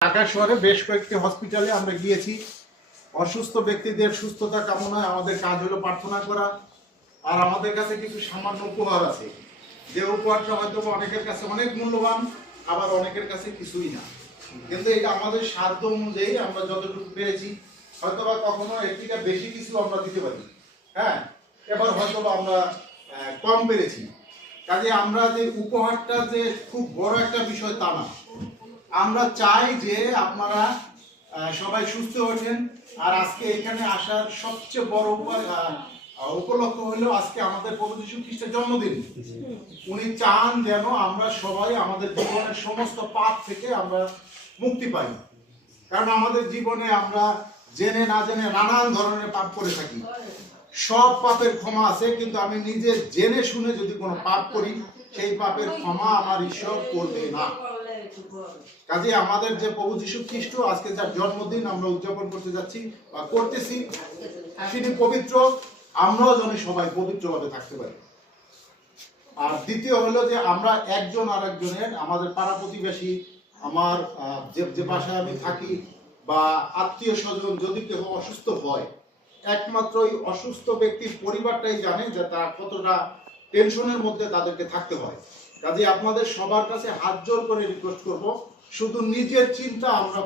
ঢাকা শহরে বেশ কয়েকটি হসপিটালে আমরা গিয়েছি। অসুস্থ ব্যক্তিদের সুস্থতা কামনায় আমাদের কাজ হলো প্রার্থনা করা। আর আমাদের কাছে কিছু সামান্য উপহার আছে। যে উপহারটা হয়তো অনেকের কাছে অনেক মূল্যবান, আবার অনেকের কাছে কিছুই না। কিন্তু এটা আমাদের সাধ্য অনুযায়ী আমরা যতটুকু পেরেছি হয়তো বা কখনো এর থেকে বেশি কিছু আমরা দিতে পারি। হ্যাঁ এবার হয়তো বা আমরা কম পেরেছি। কাজে আমরা যে উপহারটা যে খুব বড় একটা বিষয় তা না। আমরা চাই যে আপনারা সবাই সুস্থ ওঠেন আর আজকে এখানে আসার সবচেয়ে বড় উপায় উপলক্ষ হলো আজকে আমাদের প্রভু যীশু খ্রিস্টের জন্মদিন। উনি চান যেন আমরা সবাই আমাদের জীবনের সমস্ত পাপ থেকে আমরা মুক্তি পাই। কারণ আমাদের জীবনে আমরা জেনে না জেনে নানান ধরনের পাপ করে থাকি। সব পাপের ক্ষমা আছে কিন্তু আমি নিজে জেনে শুনে যদি কোনো পাপ করি সেই পাপের ক্ষমা আমার ঈশ্বর করবে না। কাজে আমাদের যে প্রভু যীশু খ্রিস্ট, আজকে যার জন্মদিন আমরা উদযাপন করতে যাচ্ছি বা করতেছি, তিনি পবিত্র, আমরাও যেন সবাই পবিত্রভাবে থাকতে পারি। আর দ্বিতীয় হলো যে আমরা একজন আর একজনের আমাদের পাড়া প্রতিবেশী, আমার যে যে বাসায় আমি থাকি বা আত্মীয় স্বজন যদি কেউ অসুস্থ হয়, একমাত্র ওই অসুস্থ ব্যক্তির পরিবারটাই জানে যে তার কতটা টেনশনের মধ্যে তাদেরকে থাকতে হয়। কাজে আপনাদের সবার কাছে হাত জোর করে রিকোয়েস্ট করব। শুধু নিজের চিন্তা আমরা